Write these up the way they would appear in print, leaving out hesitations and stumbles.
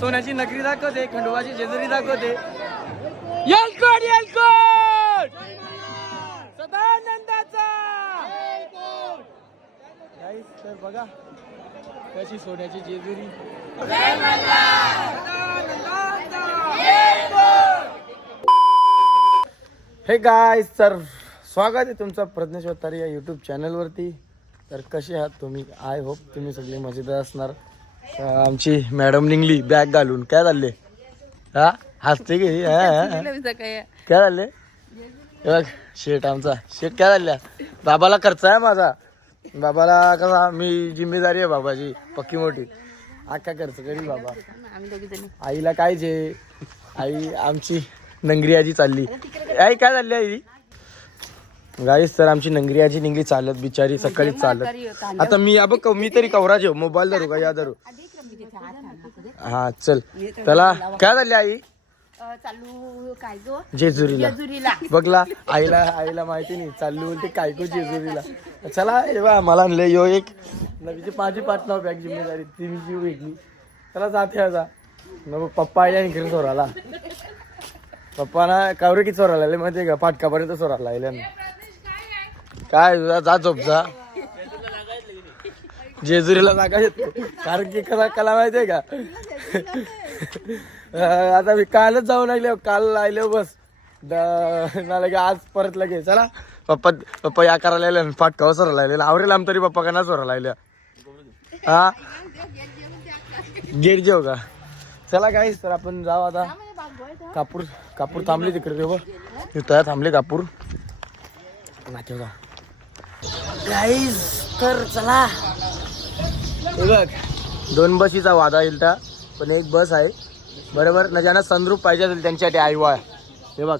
सोन्याची नगरी दाखवते, खंडोबाची जेजुरी दाखवते. येलकोट येलकोट सदानंदाचा. तर बघा कशी सोन्याची जेजुरी. हे गाईस, तर स्वागत आहे तुमचं प्रज्ञेश वत्तारी या यूट्यूब चॅनलवरती. तर कसे आहात तुम्ही? आय होप तुम्ही सगळे मजेत असणार. आमची मॅडम निघली बॅग घालून. काय चालले? हा हसते की काय चालले? बघ शेट, आमचा शेट काय चालल्या. बाबाला खर्च आहे माझा. बाबाला कसा मी जिम्मेदारी आहे बाबाची पक्की मोठी. अख्खा खर्च करील बाबा. आईला काय जे आई आमची नंगरी आजी चालली. आई काय चालली आई? गाईस, तर आमची नंगरी आजी निघली चालत बिचारी, सकाळीच चालत. आता मी तरी कवराज हो, मोबाईल धरू का या धरू. हा चल, त्याला काय झाले आई? चालू काय गो जेजुरीला. बघला आईला माहिती नाही चालू बोलते काय गो जेजुरीला. चला एव्हा मला आणलं यो एक नवीची माझी पाटनाव बॅग जिम्मेदारी ती मी जीव भेटली. चला जाते आता. मग पप्पा आईला इकडे चोराला. पप्पाना कावरे की चोराला आले माहितीये का? फाटकापर्यंत चोराला आले. काय जा झोप जा. जेजुरीला जागा येतो कारण की कला माहितीये का? आता मी कालच जाऊन आले. काल आले बस लगे आज परत लगे. चला पप्पा या करायला आले फाटकावर चोराला आलेला. आवरेल आम तरी पप्पा का ना चोराला आल्या. हा गेट जेव का? चला गाईस, तर आपण जाऊ आता. कापूर थांबले तिकडे बघ थांबले कापूर गाईस. तर चला बघ 2 बसीचा वादा येईल त्या, पण एक बस आहे बरोबर ना. ज्यांना सनरूप पाहिजे असेल त्यांच्यासाठी आईवा. हे बघ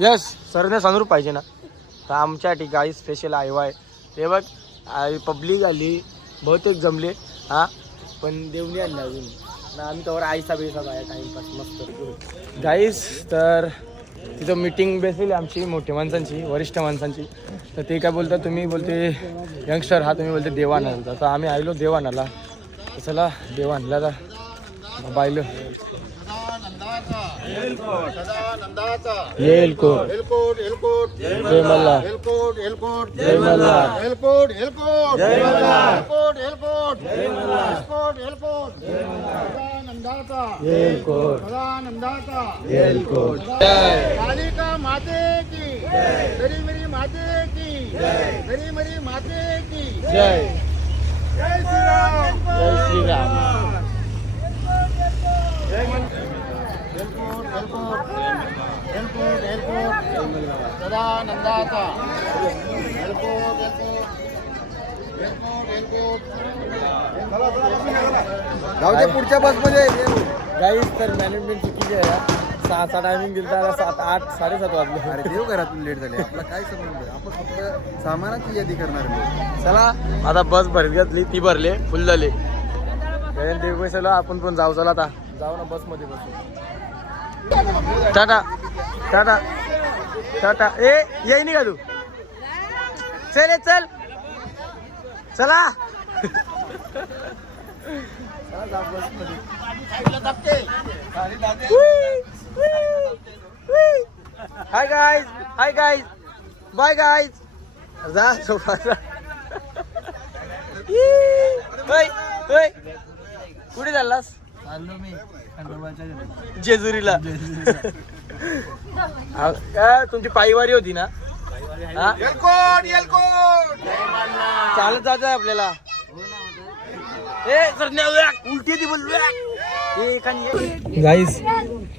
यस सरने सनरूप पाहिजे ना, तर आमच्यासाठी गाईस स्पेशल आईवा आहे. हे बघ आई पब्लिक आली बहुतेक जमले. हा पण देवणी आणली अजून ना. आम्ही त्यावर आईचा बेसा आहे टाइमपास मस्त गाईस. तर तिथं मीटिंग बेसली आमची मोठ्या माणसांची, वरिष्ठ माणसांची. तर ते काय बोलतात, तुम्ही बोलते यंगस्टर हा, तुम्ही बोलते देवाण आणला. तर आम्ही आलो देवाणाला. तर चला देव आणला तर बायलो येलकोट जय मल्हार जय मल्हार जय मल्हार येलकोट कालिका माते की जय, मेरी माते की जय, मेरी माते की जय. जय श्री राम. जय श्रीराम. सदानंदाचा जाऊ दे पुढच्या बसमध्ये. गाईस, तर मॅनेजमेंट चुकीची आहे. 6चा टायमिंग दिला, 7, 8, 7:30 वाजले. अरे देव घरातून लेट झाले. आपला काय संबंध? आपण फक्त सामानाची यादी करणार. चला आता बस भरत घातली, ती भरले फुल झाले. देव पैशाला आपण पण जाऊ. चला आता जाऊ ना बसमध्ये बसू. टाटा टाटा टाटा. येई नाही का तू? चल चल चला. Hi guys, hi guys, bye guys. जा सोफाला. कुठे चाललास? चाललो मी जेजुरीला. काय तुमची पायवारी होती ना? चालत जायचं आहे आपल्याला. उलटी ती बोल. गाईस,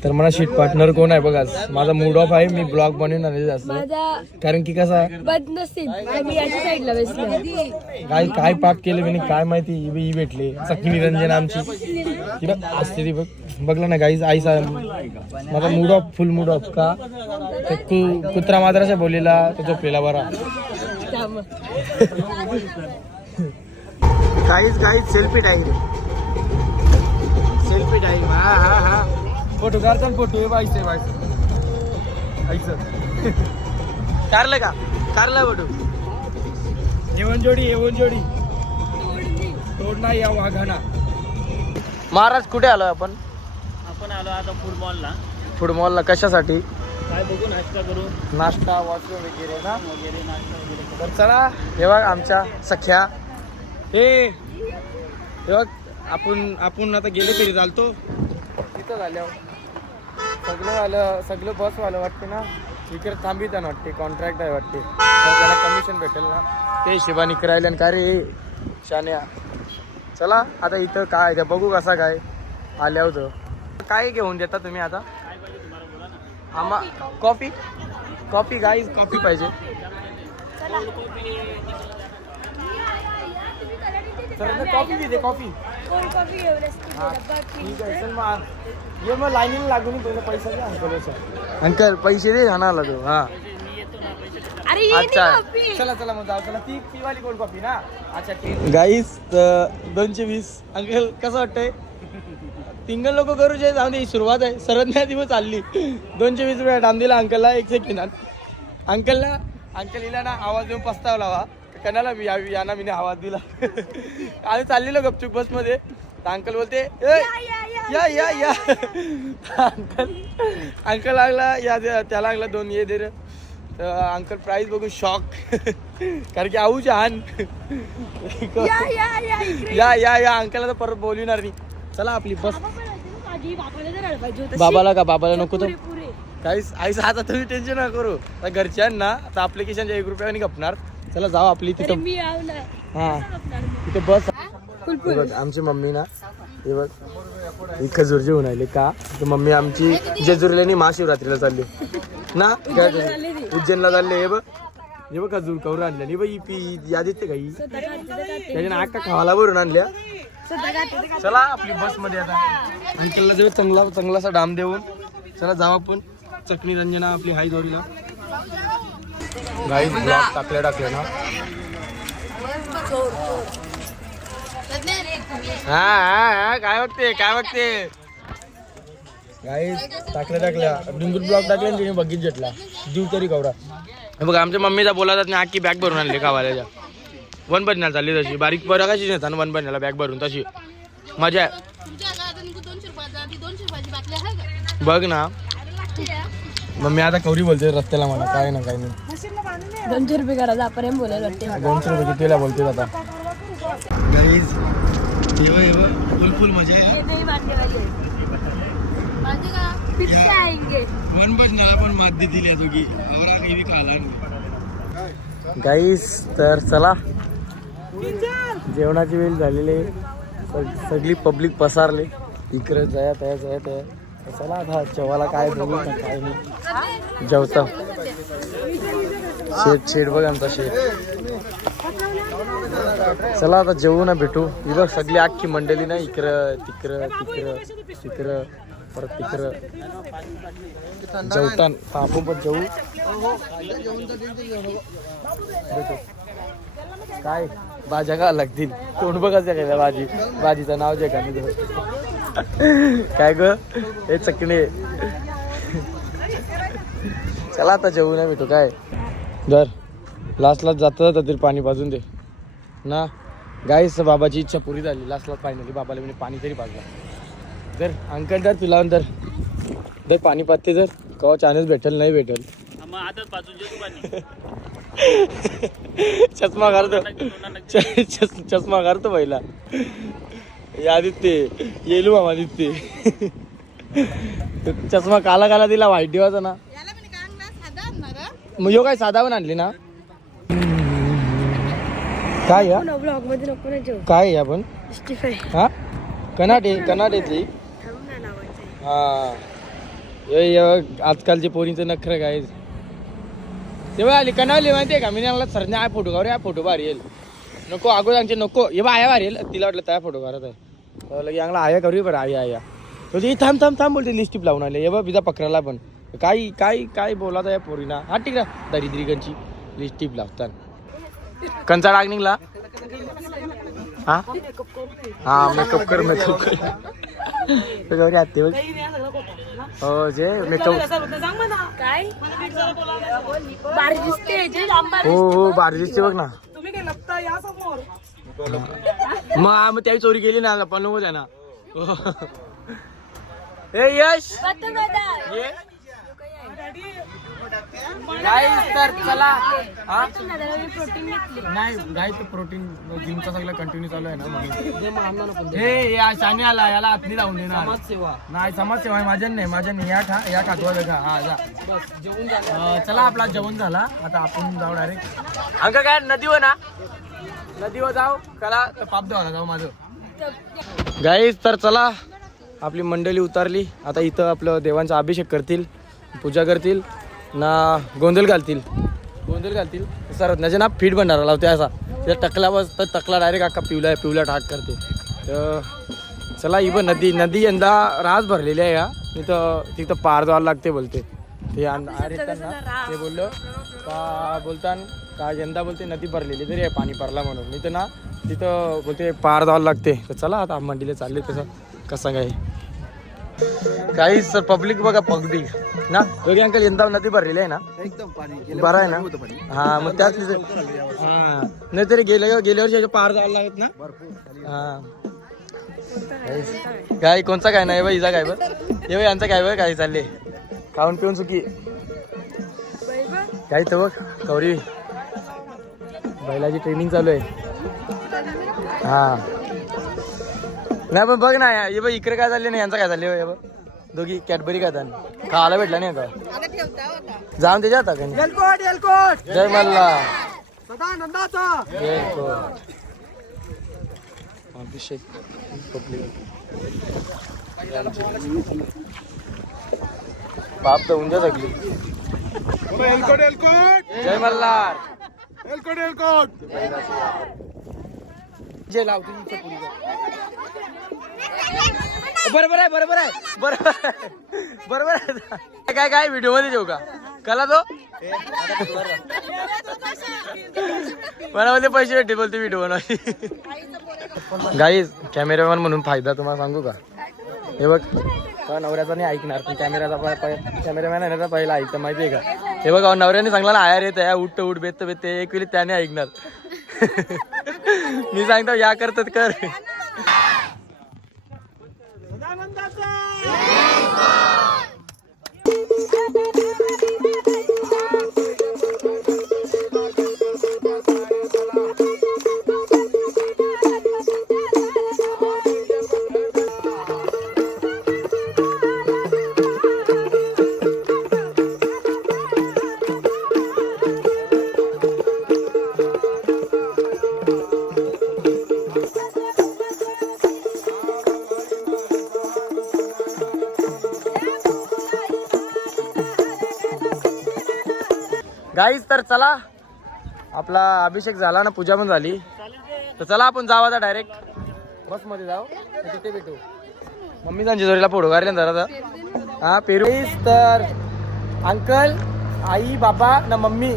तर मला शीट पार्टनर कोण आहे बघा. माझा मूड ऑफ आहे. मी ब्लॉग बनवणार नाही जास्त कारण की कसा काय पाप केले मी काय माहिती. ही भेटले सखी निरंजन आमची असते ती. बघला ना गाईस, आई माझा मूड ऑफ, फुल मूड ऑफ का कुत्रा माद्राच्या बोलीला तो झोपलेला बरा. गाईस सेल्फी टाईम. Selfie time. हा फोटो काढता फोटो. बाईस कारलं का? कारला फोटो. येवन जोडी तोडना या वाघाना. महाराज कुठे आलोय आपण? आपण आलो आता फूड मॉलला. फूड मॉलला कशासाठी? काय बघू नाश्ता करू नाश्ता वॉशरूम वगैरे ना. वगैरे नाश्ता वगैरे. तर चला हे बघ आमच्या सख्या. हे बघ आपण आता गेले तरी चालतो तिथं झाल्यावर सगळं बस वालं वाटते ना इकडे थांबित वाटते. कॉन्ट्रॅक्ट आहे वाटते तर त्याला कमिशन भेटेल ना ते हिशोबाने करायला. आणि काय रे शान्या. चला आता इथं काय ते बघू कसा काय आल्या होतं. काय घेऊन देता तुम्ही आता? आम्हा कॉफी गाईज कॉफी पाहिजे. तर कॉफी दे कॉफी. ठीक आहे चल मग ये मग लाईनीला लागून पहिले पैसा दे अंकल पैसे दे खानाला तू. हा अच्छा चला चला मग जाऊ. चला ती वाली कोल्ड कॉफी ना. अच्छा ठीक. गाईस 220 अंकल कसं वाटतंय? सिंगल लोक करू जे जाऊ दे सुरुवात आहे. सरदण्या दिवस चालली 220 रुपये टाम दिला अंकलला. एक सेकंदात अंकल हिला ना आवाज देऊन पस्ताव लावा कणाला याना मी आवाज दिला. आम्ही चाललेलो गपचूप बसमध्ये तर अंकल बोलते या या या. अंकल लागला या त्याला लागला 2 ये दे रे. तर अंकल प्राईस बघून शॉक कारण की आऊच्या हान या अंकलला तर परत बोलविणार नाही. चला आपली बस. बाबाला का? बाबाला नको तर काहीच आईस. आता तुम्ही टेन्शन नका करू. आता घरच्यांना आता अप्लिकेशनच्या 1 रुपयाने गपणार. चला जाऊ आपली तिथं. हा तिथे बस. आमची मम्मी ना हे बघ ही खजूर जेवून आले का. तर मम्मी आमची जेजुरीला महाशिवरात्रीला चालली ना. उज्जैनला चालले. हे बघ खजूर करून आणल्या नि बाई पी याद येते काही त्याच्या नाका खावाला भरून आणल्या. चला आपली बस मध्ये आता अंकलला जेव्हा चांगलासा डाम देऊन चला जाऊ आपण. चटणी रंजना आपली हाय दोरीला गाई ब्लॉक टाकले ना. हा काय बघते गाई टाकल्या डिंगूर ब्लॉक टाकले तिने बघित घेतला जीव तरी कवरा. बघ आमच्या मम्मीचा बोलातात ना आखी बॅग भरून आणली गावाला. वन बनण्याला चालली तशी बारीक बरं कशी नेता ना वन बनण्याला बॅग भरून तशी मजा आहे. बघ ना मम्मी आता कवरी बोलते रस्त्याला मला काय ना काय नाही. 200 रुपये करायला आपण बोलायला वाटते. 200 रुपये कितीला बोलते आता गाईज. फुल मजा आहे. वन बनण्याला पण मात दिली तुझी गाईस. तर चला जेवणाची वेळ झालेली आहे. सगळी पब्लिक पसारले इकडे जया तया. चला आता जेवायला काय बघू ना काय नाही. जेवता शेट बघ आमचा शेट. चला आता जेवू ना भेटू. ही बघ सगळी अख्खी मंडळी ना इकडं तिकडं परत तिकडं जेवता. आपण पण जेवू. काय भाज्या का लागतील तोंड बघायचं काय भाजीचं नाव जे का काय ग हे चकणे. चला आता जेवू ना भेटू. काय दर लास्टला जाता तरी पाणी पाजून दे ना. गाईस बाबाची इच्छा पुरी झाली. लास्टला फायनली बाबाला मी पाणी तरी पाजला. तर अंकल तर तुला दर पाणी पाजते जर कवा चान्स भेटेल नाही भेटेल. चष्मा काढतो पहिला. आदित्य येलू मामा आदित्य चष्मा काला दिला व्हाईट दिवाचा ना. मग यो काय साधा पण आणली ना. काय या काय आपण हा कनाडेतली हा. आजकालचे पोरींचं नखरं काय तेव्हा आली कनावली माहितीये का. मी लागला सरने हा फोटो काढू. हा फोटो भारी येईल नको अगोदर आमचे नको. हे बा आया भारी येईल. तिला वाटलं त्या फोटो काढत आहे लगे चांगला आया करू बरं. आया तुझी थांब बोलते लिस्टिप लावून आले. हे बा बिजा पकडायला पण काय बोलात या पोरीना. हा ठीक आहे दरिद्रीकांची लिस्टिप लावतात कंचा डागनिंगला. हा मेकअप कर गौरी आते बघ. हो जे मेकअप हो भारी दिसते बघ ना. मग त्याही चोरी केली ना पण नको ना. हे यश ये गाईस तर चला हा प्रोटीन घेतली. नाही गाई तर प्रोटीन जिमचा सगळं कंटिन्यू चालू आहे ना म्हणून. हे या शानी आला याला आतली लावून देणार नाही समाजसेवा आहे माझ्या नाही या खातवा बघा हा जा चला आपला जेवण झाला आता आपण जाऊ डायरेक्ट अंक काय नदीवर ना नदीवर जाऊ कला तर पाप देवाला जाऊ माझं गाईस तर चला आपली मंडळी उतारली आता इथं आपलं देवांचा अभिषेक करतील पूजा करतील ना गोंधळ घालतील सरत्नाचे ना फीट भंडारा लावते असा त्या टकल्यावर तर टकला डायरेक्ट अख्खा पिवल्या ठाक करते तर चला ही पण नदी यंदा रास भरलेली आहे या तिथं पार जायला लागते बोलते ते ते बोललं का बोलतान का यंदा बोलते नदी भरलेली तरी आहे पाणी भरला म्हणून मी तर ना तिथं बोलते पार जावं लागते तर चला आता मंडीला चालले तसं कसं काय काही सर पब्लिक बघा पब्लिक ना दोघी अंकल यंदा नदी भरलेली आहे ना एकदम पाणी बरं आहे ना हा मग त्याच हा नाही तरी गेल्या वर्षी पार जायला लागत ना हा काय कोणचा काय नाही हिचा काय बघ यांचा काय बघ काही चालले खाऊन पिऊन चुकी काही तर बघ कवरी बैलाची ट्रेनिंग चालू आहे हा नाही पण बघ ना हे बघ इकडे काय चालले नाही यांचं काय चालले हे बघ दोघी कॅडबरी काय खायला भेटला नाही का जाऊन त्याच्या आता काही जय मल्ला अभिषेक बाप तर उंजा सगळी जय मल्हार जय लावतो बरोबर आहे काय व्हिडिओ मध्ये देऊ का कला तो मला मध्ये पैसे भेटते बोलते व्हिडिओ बनवायची गाईज कॅमेरामॅन म्हणून फायदा तुम्हाला सांगू का हे बघ नवऱ्याचा नाही ऐकणार पण कॅमेरामॅन आहे ना पहिला ऐकतं माहिती आहे का हे बघ नवऱ्याने सांगला ना आयर येत आहे उठ बेत एक वेळी त्याने ऐकणार मी सांगतो या करतात कर गाईज तर चला आपला अभिषेक झाला ना पूजा पण झाली तर चला आपण जाऊ आता डायरेक्ट बस मध्ये जाऊ तिथे भेटू मम्मी त्यांच्या जोरीला फोटो काढले जरा हा पेरू तर अंकल आई बाबा ना मम्मी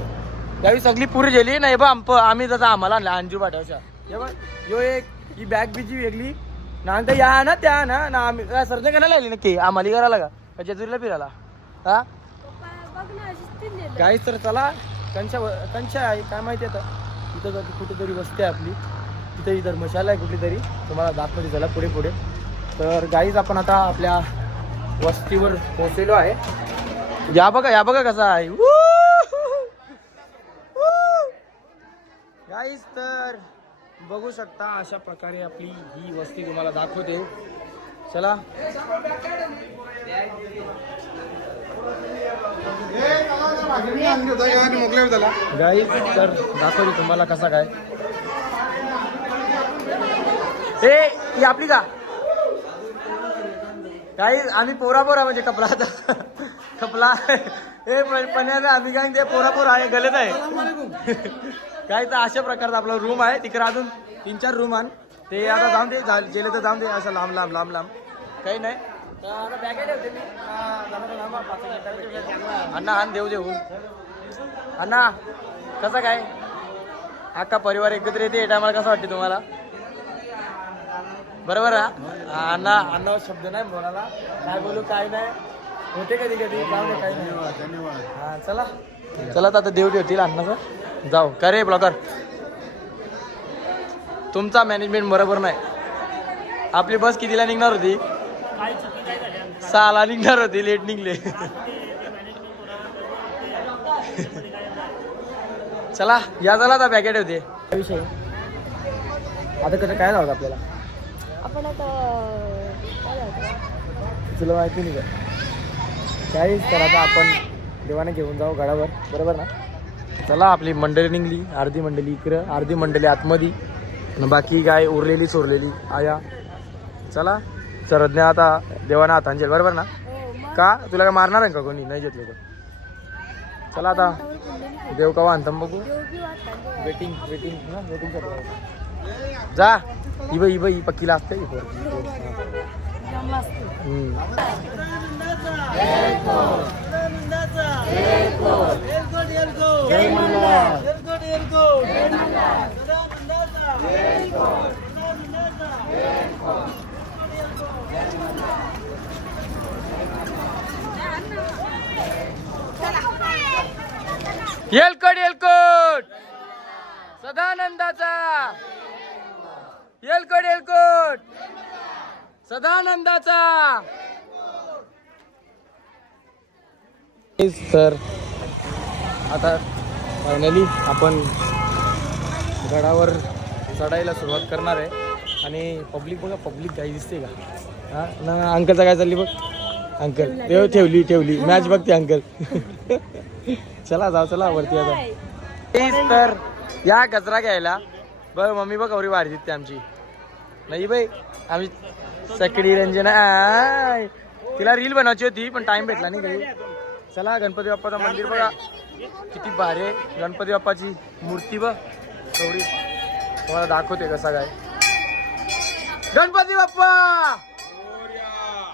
त्यावेळी सगळी पुरी गेली नाही बा आम्ही जसं आम्हाला आणला अंजू पाठवच्या यो एक ही बॅग बिजी वेगळी ना या ना त्या ना आम्ही सर्जन करायला लागली नक्की आम्हाला करायला का जेजुरीला फिरायला हा गाईस तर चला कंच्या आहे काय माहिती आता तिथं कुठेतरी वस्ती आहे आपली तिथे धर्मशाला आहे कुठली तरी तुम्हाला दाखवते चला पुढे तर गाईज आपण आता आपल्या वस्तीवर पोहोचलेलो आहे या बघा कसा आहे गाईज तर बघू शकता अशा प्रकारे आपली ही वस्ती तुम्हाला दाखवते चला गाईज तर दाखवते तुम्हाला कसा काय ही आपली का काही आम्ही पोरा म्हणजे कपला हे पण्याला आम्ही काय ते पोरा आहे गलत आहे काय तर अशा प्रकारचा आपला रूम आहे तिकडे अजून 3-4 रूम आण ते आता जाऊन दे गेले तर जाऊन दे असं लांब काही नाही अण्णा हान देऊ अण्णा कसं काय अख्खा परिवार एकत्र येते टायमाला कसं वाटते तुम्हाला बरोबर अण्णा शब्द नाही बोलायला काय बोलू काय नाही होते कधी जाऊ दे काही नाही धन्यवाद हा चला आता देव ठेवतील अण्णाचं जाऊ का रे ब्लॉगर तुमचा मॅनेजमेंट बरोबर नाही आपली बस कितीला निघणार होती? 6ला निघणार होती, लेट निघले. चला या चला आता पॅकेट होते विषय. आता कसं काय लावतं आपल्याला? आपण आता काय जायचं? तुला माहिती नाही का काय? तर आता आपण देवाने घेऊन जाऊ गडावर, बरोबर ना? चला आपली मंडळी निघली, अर्धी मंडळी इकडं, अर्धी मंडळी आतमध्ये, आणि बाकी काय उरलेली चोरलेली आया. चला सरदने आता देवाने हातांचे, बरोबर ना? का तुला काय मारणार आहे का कोणी नाही घेतलं तर? चला आता देव का वाहन बघू. वेटिंग ना, वेटिंग कर जा. ही पक्कीला असते. येलकोट येलकोट सदानंदाचा, येलकोट येलकोट सदानंदाचा. तर आता फायनली आपण गडावर चढायला सुरुवात करणार आहे. आणि पब्लिक बघा, पब्लिक काही दिसते का? हा ना, अंकलचा काय चालली बघ. अंकल देव ठेवली मॅच बघते अंकल. चला जाऊ, चला वरती आता. तर या कचरा घ्यायला बघ मम्मी बघ गौरी वाढ दिसते आमची. नाही बाई आम्ही सकडी रंजना, तिला रील बनवायची होती पण टाइम भेटला नाही काही. चला गणपती बाप्पाचं मंदिर बघा किती भारी आहे. गणपती बाप्पाची मूर्ती बघ गौरी, तुम्हाला दाखवते कसा काय. गणपती बाप्पा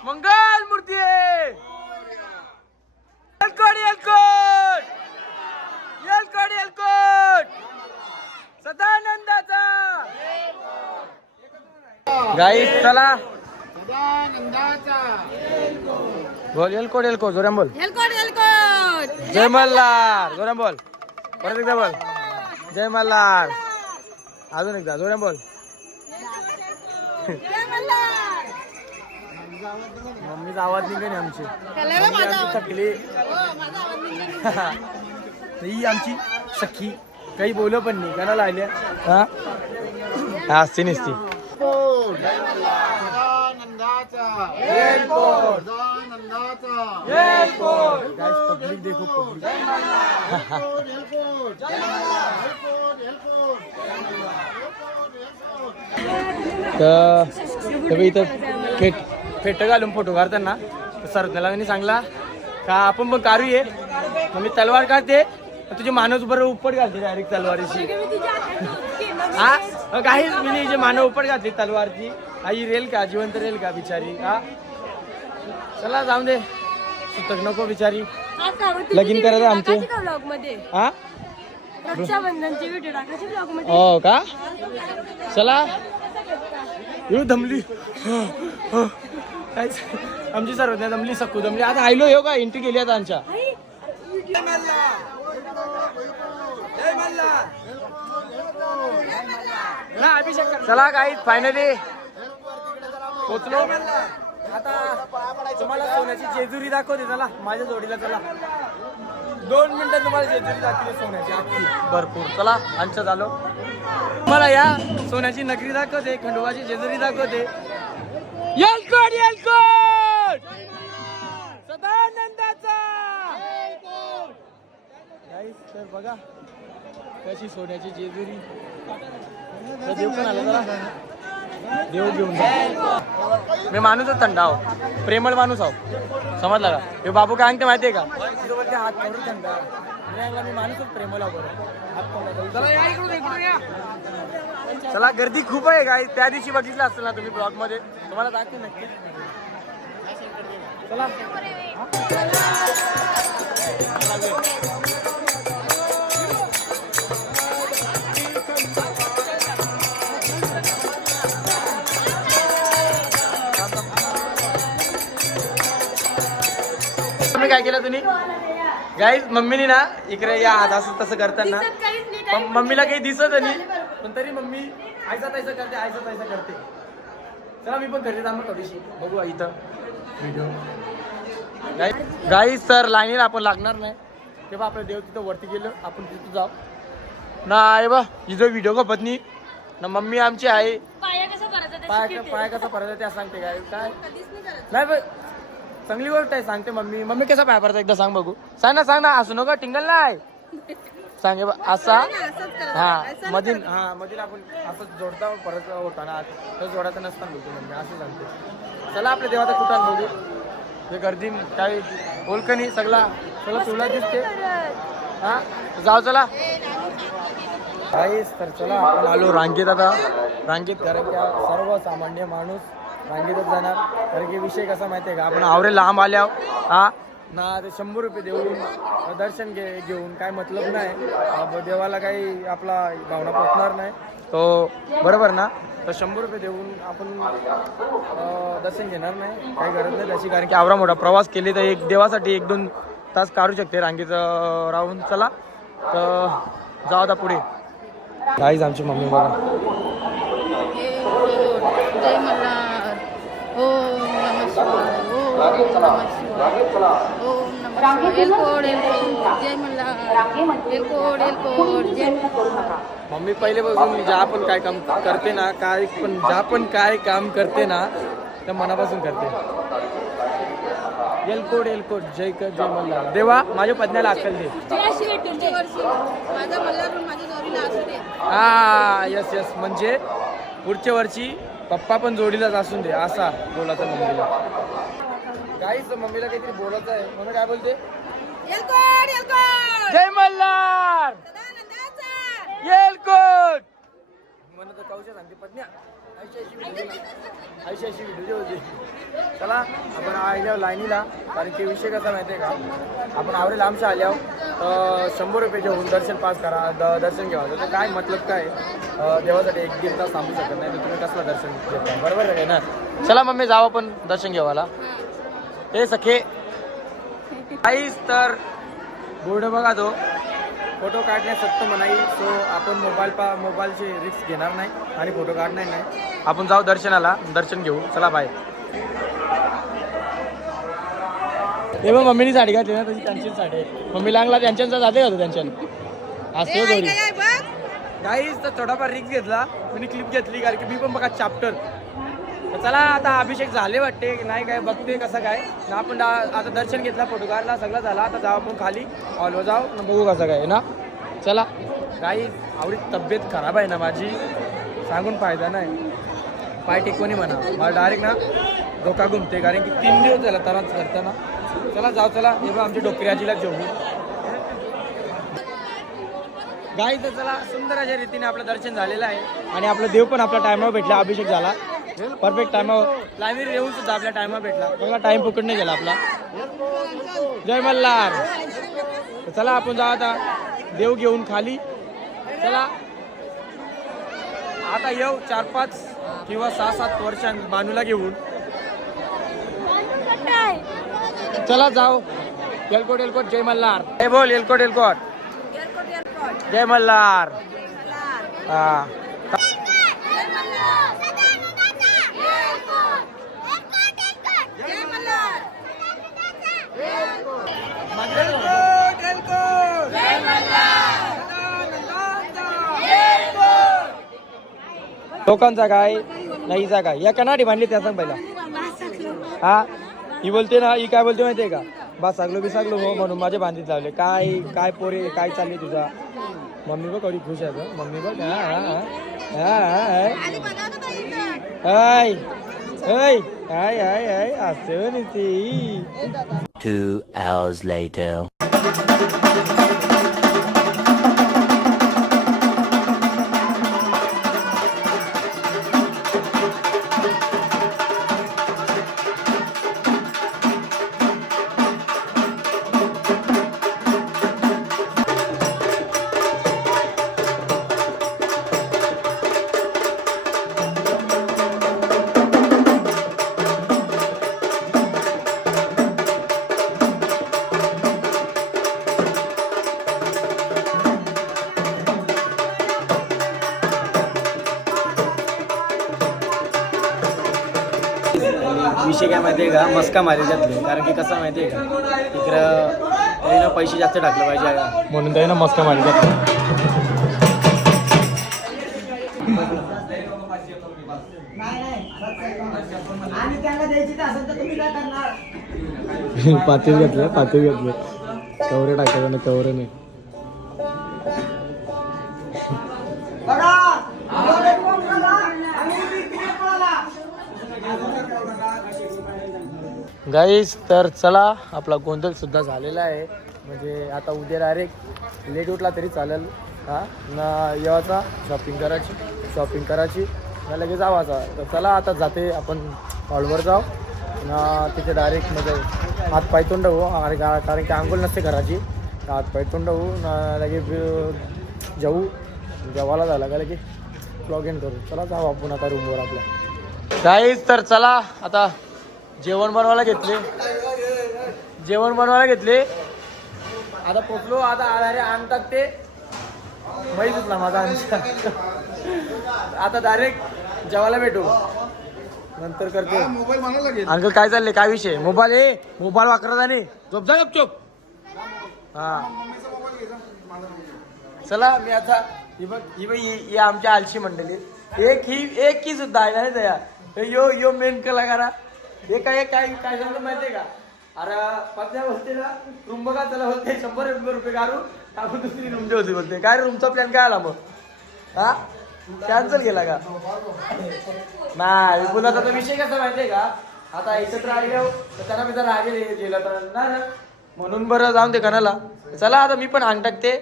मंगल मूर्ती आहे. येलकोट येलकोट येलकोट येलकोट सदानंदाचा. गाई चला बोल. येलकोट येलकोट जोराम बोल. जय मल्हार जोराम बोल. परत एकदा बोल जय मल्हार. अजून एकदा जोराम बोल. मम्मीचा आवाज निघे नाही आमची थकली. ही आमची सखी काही बोल पण नाही गाणं लायल्या. हा असते नसती. पब्लिक देखो पब्लिक. तर इथं फेट घालून फोटो काढताना सरदला मी सांगला का आपण पण काढू ये. मग मी तलवार काढते, तुझे मानव बरोबर उपट घालते डायरेक्ट तलवारीची. हा काही मी जे मानव उपट घातली तलवारची, आई रेल का जिवंत रेल का बिचारी. हा चला जाऊन दे, सुतक नको बिचारी. लगीन करायचं आमचे. हा रक्षाबंधनची व्हिडिओ टाकायची ब्लॉग मध्ये. हो का? चला येऊ दमली. आमची सर्वज्ञ दमली, सकू दमली. आता आयलो येऊ का एंट्री केली आता आमच्या. चला काही फायनली पोचलो. आता तुम्हाला सोन्याची जेजुरी दाखवते. चला माझ्या जोडीला चला. 2 मिनिटात तुम्हाला जेजुरी दाखवली सोन्याची अख्खी भरपूर. चला आमचं झालो. मला या सोन्याची नगरी दाखवते, खंडोबाची जेजुरी दाखवते. येलकोट येलकोट सदानंदाचा. तर बघा कशी सोन्याची जेजुरी. देव पण आला. जरा देव घेऊन जा. मी माणूसच थंड आहो, प्रेमळ माणूस आहो, समजला का? हे बाबू काय सांगते माहितीये का? हात करून थंड. मी माणूसच प्रेमळ आहो. चला गर्दी खूप आहे काय. त्या दिवशी बघितलं असेल ना तुम्ही ब्लॉग मध्ये, तुम्हाला दाखते नक्की. चला काय केलं तुम्ही गाईज? मम्मीनी ना इकडे या हात असं तसं करताना मम्मीला काही दिसत नाही, पण तरी मम्मी ऐसा तैसा करते, ऐसा तैसा करते. चला मी पण घरी थांबा थोडीशी बघू इथं व्हिडिओ. गाईस तर लाईनीला आपण लागणार नाही तेव्हा आपलं देव तिथं वरती गेलो आपण तिथं जाऊ नाही बा हिजो व्हिडिओ खपत नाही ना. मम्मी आमची आहे पाया कसं करायचं ते पाय शिकवते. पाय कसा पडायचा त्या सांगते काय काय नाही बा चांगली गोष्ट आहे सांगते मम्मी. मम्मी कसा पाय पडायचा एकदा सांग बघू. सांग ना असू नका टिंगल नाही सांगे बा असा हा मधील आपण असं जोडता परत होताना तर जोडायचं नसताना बोलतो मम्मी असं सांगते. चला आपल्या देवाचा कुठान बघू. हे गर्दी काय ओळखणी सगळा तुला दिसते हा जाऊ चला काहीच. तर चला आपण आलो रांगेत. आता रांगेत कारण की सर्वसामान्य माणूस रांगेतच जाणार. कारण की विषय कसा माहिती आहे का आपण आवरे लांब आल्यावर हा ना ते 100 रुपये देऊन दर्शन घेऊन काय मतलब नाही. देवाला काही आपला भावना पोचणार नाही तो बरोबर ना. तर 100 रुपये देऊन आपण दर्शन घेणार नाही काही गरज नाही त्याची. कारण की आवरा मोठा प्रवास केले तर एक देवासाठी 1-2 तास काढू शकते रांगेत राहून. चला तर जाऊ आता पुढे. काहीच आमची मम्मी बघा जय मल्हार. ओम नमः शिवाय. ओम नमः शिवाय. ओम नमः शिवाय. एलकोड जय मल्हार. एलकोड जय मल्हार. मम्मी पहिले पासून ज्या पण काय काम करते ना ज्या पण काय काम करते ना त्या मनापासून करते. एलकोड जय मल्हार. देवा माझ्या पत्न्याला अक्कल दे. पुढच्या वर्षी माझा मल्हार पण माझ्या जोडीला असू दे. हा यस म्हणजे पुढच्या वर्षी पप्पा पण जोडीलाच असून दे असा बोलायचा मम्मीला. काहीच मम्मीला काहीतरी बोलायचं आहे म्हणून काय बोलते जय मल्हार एलकोट म्हणून तर काऊच्या सांगते पत्न्या अशी व्हिडिओ होती. चला आपण आल्यावर लाईनीला. कारण की विषय कसा माहिती आहे का आपण आवरे लांबच्या आल्यावर 100 रुपये घेऊन दर्शन पास करा दर्शन घ्यावं तर काय मतलब काय देवासाठी 1-1.5 तास थांबू शकत नाही. तुम्ही कसला दर्शन घेता बरोबर आहे ना. चला मम्मी जाऊ आपण दर्शन घ्यावाला. हे सखे काहीच तर बोर्ड बघा तो फोटो काढण्यास सक्त म्हणाई. सो आपण मोबाईलचे रिस्क घेणार नाही आणि फोटो काढणार नाही. आपण जाऊ दर्शनाला दर्शन घेऊ. चला बाय. हे बघ मम्मीनी साडी घातली ना तशी त्यांचीच साडी आहे. मम्मी लागला त्यांच्याच जाते का त्यांच्या असते जोडी. काहीच तर थोडाफार रिस्क घेतला मी क्लिप घेतली कारण की मी पण बघा चॅप्टर. चला आता अभिषेक झाले वाटते नाही काय बघते कसं काय ना. आपण आता दर्शन घेतला फोटो काढला सगळं झाला. आता जाऊ आपण खाली हॉलवर जाऊ ना बघू कसं काय ना. चला काही आवडी तब्येत खराब आहे ना माझी सांगून फायदा नाही. पाय टेकवणी म्हणा मला डायरेक्ट ना डोका घुमते कारण की 3 दिवस झाला त्रास करताना. चला जाऊ चला हे बघ आमच्या डोकरी आजीला जेवू गाईच. चला सुंदर अशा रीतीने आपलं दर्शन झालेलं आहे आणि आपलं देव पण आपल्या टायमावर भेटला. अभिषेक झाला परफेक्ट टायमावर. लाईनीवर येऊन सुद्धा आपल्या टायमावर भेटला बघा. टाइम पकडणे गेला आपला. जय मल्हार. चला आपण जाऊ आता देव घेऊन खाली. चला आता येऊ 4-5 किंवा 6-7 वर्षां बानूला घेऊन. चला जाऊ. एलकोट जय मल्हार. हे बोल एलकोट जय मल्हार. हा लोकांचा काय नाहीचा काय या कनाडी बांधली त्या सांग पहिला. हा ही बोलते ना ही काय बोलते माहितीये का बा सागलो हो म्हणून माझे बांधीत लावले. काय पोरे काय चालली तुझा. मम्मी बघ कधी खुश आहे का मम्मी बघ. असं 2 hours later. आहे माहिती आहे का, मस्का मारी जातले. कारण की कसं माहिती आहे का, इकडं त्यानं पैसे जास्त टाकले पाहिजे म्हणून त्यानं मस्का मारी जातले. पातेल घेतलं कवरे टाकायचं ना कवरे नाही. गाईस तर चला, आपला गोंधळ सुद्धा झालेला आहे. म्हणजे आता उद्या डायरेक्ट लेट उठला तरी चालेल हा ना, येवाचा शॉपिंग करायची ना लगेच जावाचा. तर चला आता जाते आपण हॉलवर जाऊ ना, तिथे डायरेक्ट म्हणजे हात पाय तोंड होऊ. कारण की आंघोळ नसते घराची, हात पाय तोंड होऊ ना लगेच जाऊ. जेवायला झाला का लगेच लॉग इन करू. चला जाऊ आपण आता रूमवर आपल्या. गाईस तर चला आता जेवण बनवायला घेतले. आता पोचलो. आता अरे अंग टाकते माहीत होतला माझा अंग. आता डायरेक्ट जेवायला भेटू नंतर करते. अंकल काय चालले, काय विषय? मोबाईल वाकरा जाणे झोप जा गपचूप. हा चला मी आता ही आमच्या आलशी मंडळी. एक ही सुद्धा आहे नाही दया. यो मेन कलाकार. हे काय सांगतो माहितीये का, अरे पत्न्या बोलते ना रूम बघा त्याला बोलते 100 रुपये काढू टाकून दुसरी रूम दे होती बोलते. काय रूमचा प्लॅन काय आला मग? हा कॅन्सल केला का? नाही बोलाचा तर विषय कसा माहितीये का, आता एकत्र आले तर त्यांना मी जर रागे गेला तर ना म्हणून बरं जाऊन दे कणाला. चला आता मी पण अंग टाकते,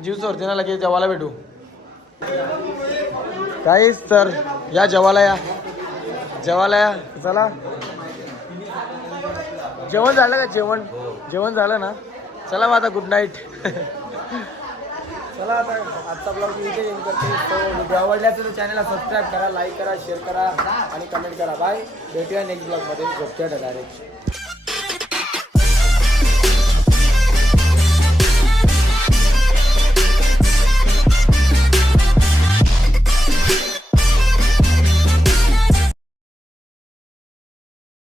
जीव चोरते ना लगेच जेवायला भेटू. काहीच तर या जेवायला या. चला जेवण झालं का? जेवण झालं ना. चला मग आता गुड नाईट. चला आता आजचा ब्लॉग मी इथे एंड करते. तो व्हिडिओ आवडला असेल तर चॅनलला सबस्क्राईब करा, लाईक करा, शेअर करा आणि कमेंट करा. बाय, भेटूया नेक्स्ट ब्लॉगमध्ये. झोपत्या डायरेक्ट.